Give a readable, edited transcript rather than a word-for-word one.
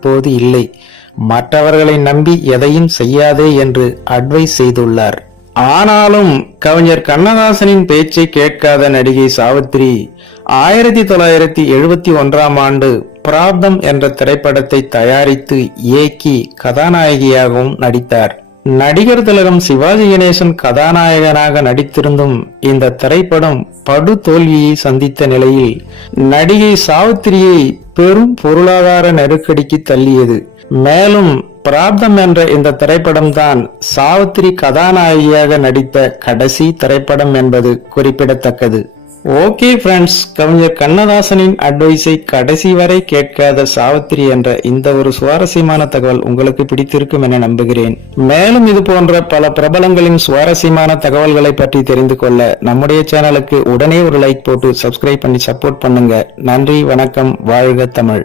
இப்போது இல்லை. மற்றவர்களை நம்பி எதையும் செய்யாதே என்று அட்வைஸ் செய்துள்ளார். ஆனாலும் கவிஞர் கண்ணதாசனின் பேச்சை கேட்காத நடிகை சாவித்திரி 1971 பிராப்தம் என்ற திரைப்படத்தை தயாரித்து இயக்கி கதாநாயகியாகவும் நடித்தார். நடிகர் திலகம் சிவாஜி கணேசன் கதாநாயகனாக நடித்திருந்தும் இந்த திரைப்படம் படு தோல்வியை சந்தித்த நிலையில் நடிகை சாவித்திரியை பெரும் பொருளாதார நெருக்கடிக்கு தள்ளியது. மேலும் பிராப்தம் என்ற இந்த திரைப்படம் தான் சாவித்திரி கதாநாயகியாக நடித்த கடைசி திரைப்படம் என்பது குறிப்பிடத்தக்கது. ஓகே ஃப்ரெண்ட்ஸ், கவிஞர் கண்ணதாசனின் அட்வைஸை கடைசி வரை கேட்காத சாவித்திரி என்ற இந்த ஒரு சுவாரஸ்யமான தகவல் உங்களுக்கு பிடித்திருக்கும் என நம்புகிறேன். மேலும் இது போன்ற பல பிரபலங்களின் சுவாரஸ்யமான தகவல்களை பற்றி தெரிந்து கொள்ள நம்முடைய சேனலுக்கு உடனே ஒரு லைக் போட்டு சப்ஸ்கிரைப் பண்ணி சப்போர்ட் பண்ணுங்க. நன்றி, வணக்கம், வாழ்க தமிழ்.